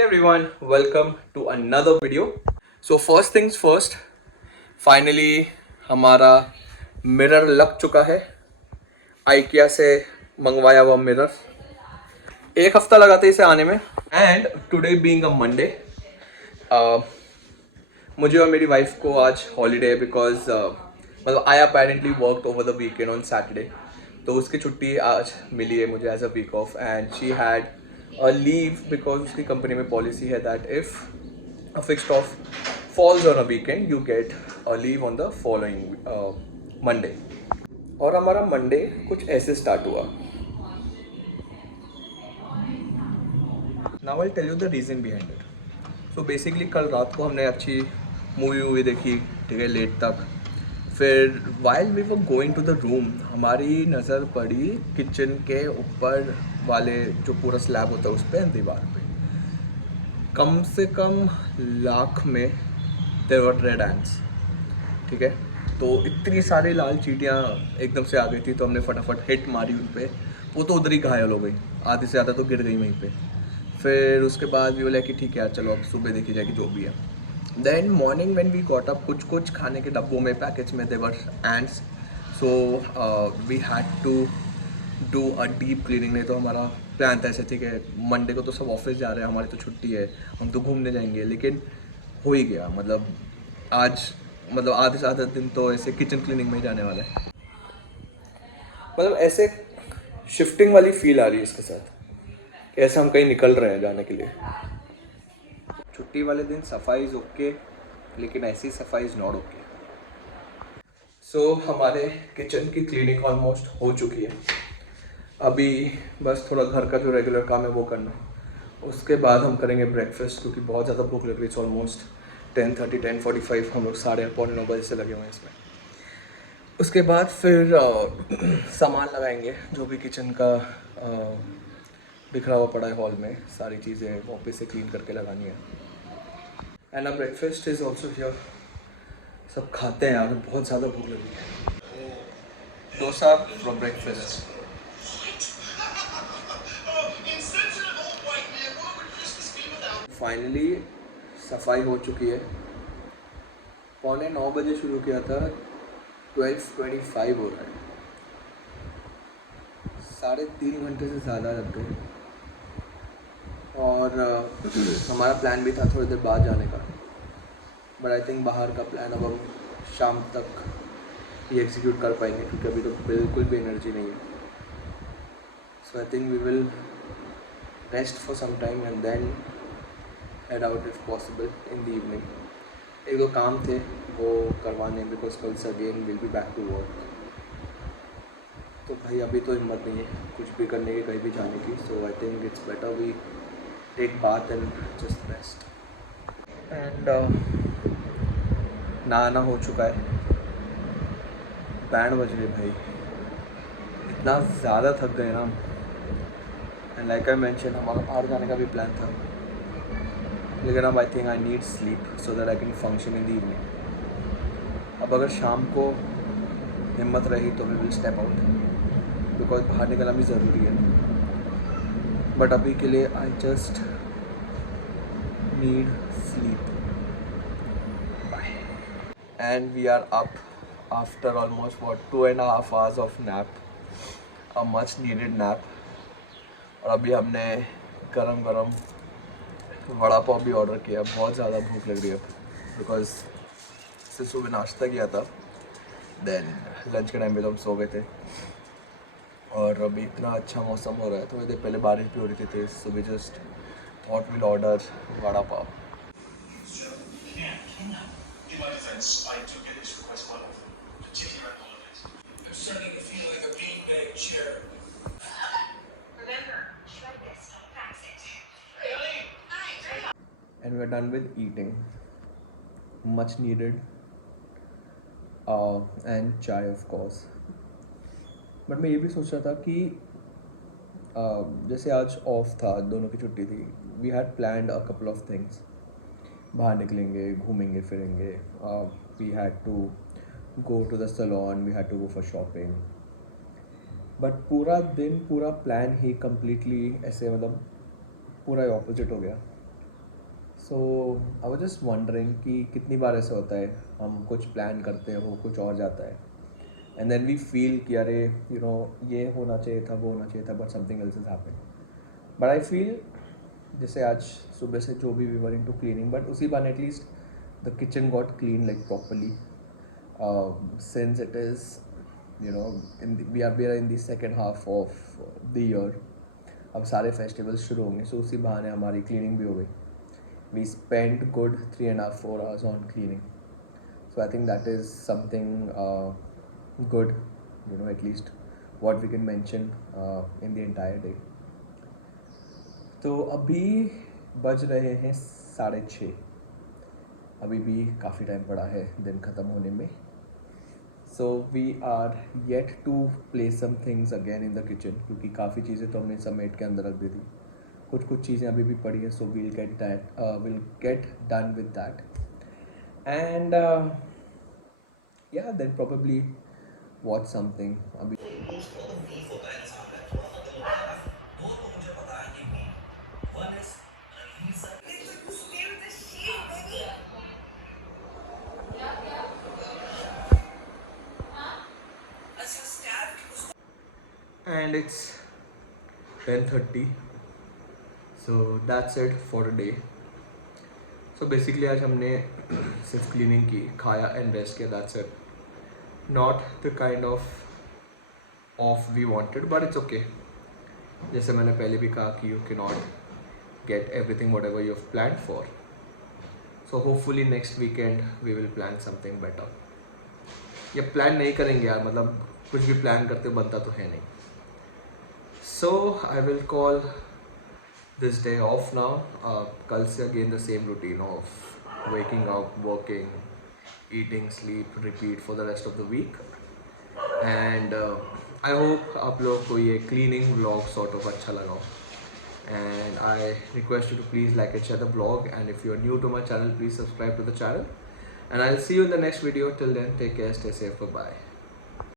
Hey everyone, welcome to another video. So first things first, finally हमारा mirror लग चुका है। आइकिया से मंगवाया हुआ मिरर, एक हफ्ता लगा था इसे आने में। And today being a Monday, मुझे और मेरी वाइफ को आज हॉलीडे है बिकॉज मतलब I apparently worked over the weekend on Saturday, तो उसकी छुट्टी आज मिली है मुझे as a week off. And she had a leave because उसकी कंपनी में पॉलिसी है that if a fixed off falls on a weekend you get a leave on the following Monday। और हमारा मंडे कुछ ऐसे स्टार्ट हुआ। Now I tell you the reason behind it. So basically कल रात को हमने अच्छी मूवी देखी, ठीक है, लेट तक। फिर while we were going to the room, हमारी नज़र पड़ी किचन के ऊपर वाले जो पूरा स्लैब होता है उस पर, दीवार पे कम से कम लाख में देयर वर रेड एंड्स, ठीक है। तो इतनी सारी लाल चींटियाँ एकदम से आ गई थी, तो हमने फटाफट हिट मारी उन पर। वो तो उधर ही घायल हो गई, आधी से ज़्यादा तो गिर गई वहीं पे। फिर उसके बाद भी बोला कि ठीक है यार चलो अब सुबह देखी जाएगी जो भी है। Then morning when we got up, कुछ कुछ खाने के डब्बों में पैकेज में their ends, so we had to do a deep cleaning. नहीं तो हमारा प्लान था ऐसे, ठीक है मंडे को तो सब ऑफिस जा रहे हैं, हमारी तो छुट्टी है, हम तो घूमने जाएंगे, लेकिन हो ही गया। मतलब आज मतलब आधे से आधा दिन तो ऐसे किचन क्लीनिंग में ही जाने वाला है। मतलब ऐसे शिफ्टिंग वाली फील आ रही है इसके साथ, कि ऐसे हम कहीं निकल रहे हैं जाने के लिए। छुट्टी वाले दिन सफाई इज़ ओके, लेकिन ऐसी सफाई इज़ नॉट ओके। सो हमारे किचन की क्लीनिंग ऑलमोस्ट हो चुकी है। अभी बस थोड़ा घर का जो रेगुलर काम है वो करना है। उसके बाद हम करेंगे ब्रेकफास्ट, क्योंकि बहुत ज़्यादा भूख लग रही है। ऑलमोस्ट 10:30 10:45, हम लोग 8:45 से लगे हुए हैं इसमें। उसके बाद फिर सामान लगाएंगे, जो भी किचन का बिखरा हुआ पड़ा है हॉल में, सारी चीज़ें वापस से क्लीन करके लगानी है। And a breakfast is also here. सब खाते हैं, यार बहुत ज़्यादा भूख लगी है। Dosa for breakfast. फाइनली सफाई हो चुकी है। 8:45 शुरू किया था, 12:25 हो रहा है। 3.5 घंटे से ज़्यादा लग गए। और हमारा प्लान भी था थोड़ी देर बाद जाने का, बट आई थिंक बाहर का प्लान अब हम शाम तक ही एग्जीक्यूट कर पाएंगे, क्योंकि अभी तो बिल्कुल भी एनर्जी नहीं है। So I think we will rest for some time and then head out if possible in the evening. एक दो काम थे वो करवाने, बिकॉज कल से again will be back to work. तो भाई अभी तो हिम्मत नहीं है कुछ भी करने की, कहीं भी जाने की। So I think it's better we take bath and just rest. And नहाना हो चुका है, बैंड बज रही भाई, इतना ज़्यादा थक गए ना। एंड लाइक आई मेंशन, हमारा बाहर जाने का भी प्लान था, लेकिन अब I think I need sleep so that I can function in the evening. अब अगर शाम को हिम्मत रही तो we will step out, because बाहर निकलना भी ज़रूरी है। बट अभी के लिए I just need sleep. And we are up after almost what 2.5 hours of nap, a much needed nap। और अभी हमने गरम गरम वड़ा पाव भी ऑर्डर किया। बहुत ज़्यादा भूख लग रही है बिकॉज से सुबह नाश्ता किया था, देन लंच के टाइम पे तो हम सो गए थे। और अभी इतना अच्छा मौसम हो रहा है, थोड़ी देर पहले बारिश भी हो रही थी तेज, so we just thought will order vada pav. And we're done with eating, much needed, and chai of course। But मैं ये भी सोच रहा था कि जैसे आज ऑफ था, दोनों की छुट्टी थी, we had planned a couple of things. बाहर निकलेंगे, घूमेंगे फिरेंगे, we had to go to the salon, we had to go for shopping. But पूरा दिन पूरा प्लान ही कम्प्लीटली ऐसे मतलब पूरा ऑपोजिट हो गया। सो आई वाज जस्ट वंडरिंग कि कितनी बार ऐसा होता है हम कुछ प्लान करते हैं वो कुछ और जाता है एंड देन वी फील कि अरे ये होना चाहिए था वो होना चाहिए था but something else is happened but I feel जैसे आज सुबह से जो भी we were into cleaning but उसी बार at least the kitchen got clean like properly since it is we are in the second half of the year. अब सारे फेस्टिवल्स शुरू होंगे सो उसी बहाने हमारी क्लीनिंग भी हो गई. We spent good 3.5-4 hours on cleaning, so I think that is something good, at least what we can mention in the entire day. तो अभी बज रहे हैं 6:30. अभी भी काफ़ी टाइम पड़ा है दिन ख़त्म होने में. So we are yet to place some things again in the kitchen क्योंकि काफ़ी चीज़ें तो हमने समेट के अंदर रख दी थी. कुछ चीज़ें अभी भी पड़ी है so will get done with that and या देन प्रोबेबली वॉच समथिंग. अभी and it's 10:30. So that's it for today. So basically आज हमने सिर्फ क्लीनिंग की, खाया एंड रेस्ट किया. That's it. Not the kind of we wanted but it's okay. जैसे मैंने पहले भी कहा कि you can not get everything whatever you have plan for. So hopefully next weekend we will plan something better. ये plan नहीं करेंगे यार, मतलब कुछ भी प्लान करते बनता तो है नहीं. So I will call this day off now. Kal se again the same routine of waking up, working, eating, sleep, repeat for the rest of the week. And I hope आप लोगों को ये cleaning vlog sort of अच्छा लगा हो. And I request you to please like and share the vlog. And if you are new to my channel, please subscribe to the channel. And I'll see you in the next video. Till then, take care, stay safe, bye bye.